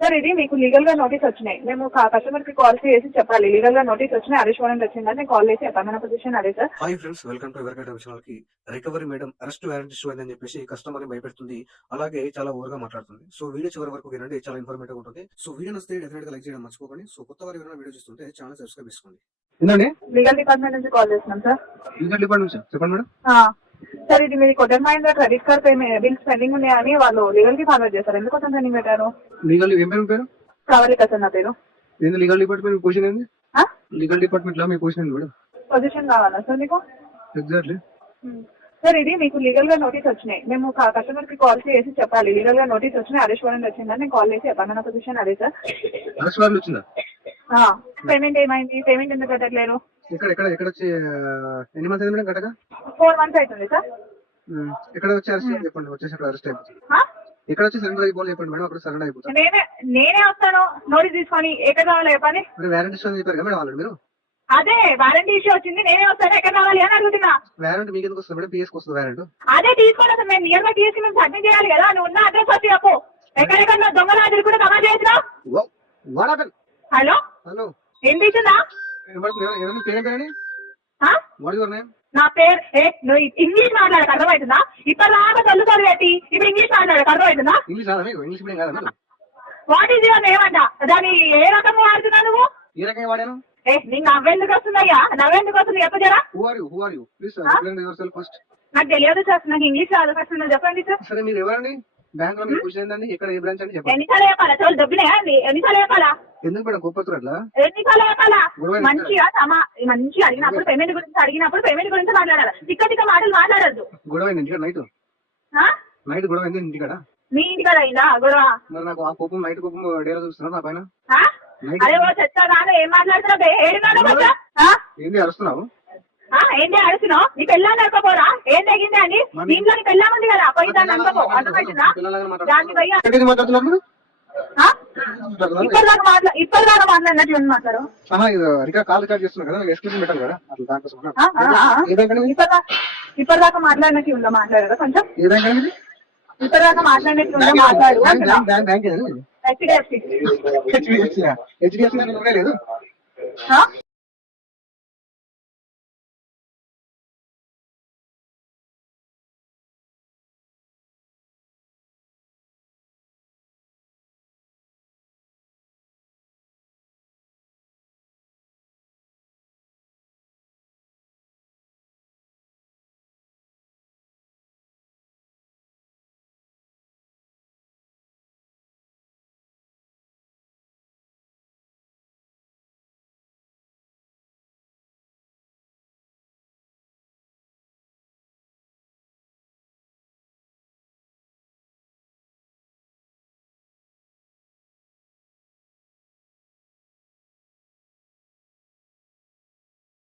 Sir ఇది మీకు legal గా నోటీస్ వచ్చినాయి. మేము కస్టమర్ కి కాల్ చేసి చెప్పాలి లీగల్ గా నోటీస్ వచ్చినాయి, అరెస్ట్ వారెంట్ వచ్చిందని నేను కాల్ చేసి చెప్పాను. మన పొజిషన్ అదే sir. Hi friends, welcome to ఎవరికైనా ఛానల్ కి. Recovery madam arrest warrant issue అయిందని చెప్పేసి కస్టమర్ ని భయపెడుతుంది, అలాగే చాలా ఓవర్ గా మాట్లాడుతుంది. సో వీడియో చివరి వరకు వినండి, చాలా ఇన్ఫర్మేటివ్ ఉంటుంది. సో వీడియో నచ్చితే డెఫినెట్ గా లైక్ చేయడం మర్చిపోకండి. సో కొత్త వారు ఎవరైనా వీడియో చూస్తుంటే ఛానల్ సబ్స్క్రైబ్ చేసుకోండి. ఏంటండి? లీగల్ డిపార్ట్మెంట్ నుంచి కాల్ చేస్తున్నాం సార్. లీగల్ డిపార్ట్మెంట్ సార్, చెప్పండి మేడం. సార్ ఇది మీరు కొట్టన్ మైండ్ క్రెడిట్ కార్డ్ బిల్స్ పెండింగ్ ఉన్నాయని వాళ్ళు లీగల్ కి ఫార్వర్డ్ చేశారు. ఎందుకోసం పెండింగ్ పెట్టారు? లీగల్ ఏం పేరు? కావాలి సార్ నా పేరు. ఏంది లీగల్ డిపార్ట్మెంట్ పొజిషన్ ఏంది? లీగల్ డిపార్ట్మెంట్ లో మీ పొజిషన్ ఏంది మేడం? పొజిషన్ కావాలా సార్ మీకు? ఎగ్జాక్ట్లీ సార్ ఇది మీకు లీగల్ గా నోటీస్ వచ్చినాయి. మేము కస్టమర్ కి కాల్ చేసి చెప్పాలి లీగల్ గా నోటీస్ వచ్చినాయి, అరెస్ట్ వారెంట్ వచ్చిందని నేను కాల్ చేసి చెప్పాను. మన పొజిషన్ అదే సార్. అరెస్ట్ వారెంట్ వచ్చిందా? పేమెంట్ ఏమైంది? పేమెంట్ ఎందుకు కట్టట్లేరు? ఎక్కడ వచ్చి ఎన్ని మంత్స్ అయింది మేడం కట్టగా? 4 months అవుతుంది సార్. ఎక్కడ వచ్చి అరెస్ట్ చెప్పండి, వచ్చేసి అక్కడ అరెస్ట్ అయిపోతుంది. ఎక్కడ వచ్చి సరెండర్ అయిపోవాలి చెప్పండి మేడం, అక్కడ సరెండర్ అయిపోతుంది. నేనే వస్తాను నోటీస్ తీసుకొని. ఎక్కడ కావాలి చెప్పండి. వారెంట్ ఇష్యూ అని చెప్పారు కదా మేడం ఆల్రెడీ మీరు. అదే వారంటీ ఇష్యూ వచ్చింది, నేనే వస్తాను. ఎక్కడ కావాలి అని అడుగుతున్నా. వారెంట్ మీకు ఎందుకు వస్తుంది మేడం? పిఎస్కి వస్తుంది వారెంట్. అదే తీసుకోవాలి సార్, మేము నియర్ బై టీఎస్కి మేము సబ్మిట్ చేయాలి కదా. నువ్వు ఉన్న అడ్రస్ వచ్చి చెప్పు. ఎక్కడెక్కడ దొంగలాజులు కూడా కవర్ చేసినా. హలో హలో, ఏం తీసిందా? పేరేంటి? What your name? నా పేరు నువ్వు ఇంగ్లీష్ మాట్లాడక అర్థమవుతుందా? ఇప్పటిదాకా తెలుగు పెట్టి ఇప్పుడు ఇంగ్లీష్ మాట్లాడక అర్థమవుతుందా? ఇంగ్లీష్ రాదా మీకు? ఇంగ్లీష్ మీడియం కాదా? వాట్ ఈజ్ యువర్ నేమ్ అంట. దాన్ని ఏ రకంగా వాడుతున్నా నువ్వు? ఏ రకంగా వాడాను? నీకు నవ్వెందుకు వస్తుందయ్యా? నవ్వెందుకు వస్తుంది చెప్పజరా? Who are you? Please explain yourself first. నాకు తెలియదు సార్, నాకు ఇంగ్లీష్ రాదు. ఫస్ట్ నువ్వు చెప్పండి సార్. సరే, మీరు ఎవరండి? బ్యాంక్ లో మీ పొజిషన్ ఏందండి? ఎక్కడ ఏ బ్రాంచ్ అని చెప్పండి. ఎన్నిసార్లు చెప్పాలా? చోళ్ళు దొబ్బినాయా? ఎన్నిసార్లు చెప్పాలా? ఎందుకు మేడం కోపడుతున్నారు అట్లా? ఎన్నిసార్లు చెప్పాలా? మంచిగా మంచిగా అడిగినప్పుడు పేమెంట్ గురించి మాట్లాడాలి. తిక్క మాటలు మాట్లాడద్దు. గొడవ అయింది ఇంటికాడ నైట్ గొడవ అయింది ఇంటికాడ. మీ ఇంటికాడ అయిందా గొడవ? మరి నాకు ఆ కోపం నైట్ కోపం డేరా చూస్తున్నారు నా పైన. అరే ఓ చెప్తాను, ఏం మాట్లాడుతున్నావు? ఏంది అరుస్తున్నావు? ఏంటి అడుగుతున్నావు? నీ పెళ్ళాన్ని అనుకోపోరా? ఏం తగ్గింది అని? దీంట్లో నీ పెళ్ళా ఉంది కదా, పోయి దాన్ని అనుకోపో. అర్థమవుతుందా? దాన్ని పోయి మాట్లాడుతున్నారు ఇప్పటిదాకా మాట్లాడినట్టు మాట్లాడు. కాల్ రికార్డ్ చేస్తున్నా కదా, ఎక్స్క్యూజ్ పెట్టాలి కదా అట్లా దానికోసం. ఇప్పటిదాకా మాట్లాడినట్టు ఉందా? మాట్లాడారా కొంచెం? ఏ బ్యాంక్ అనేది? ఇప్పటిదాకా మాట్లాడినట్టు ఉందా? మాట్లాడు. బ్యాంక్ HDFC లేదు.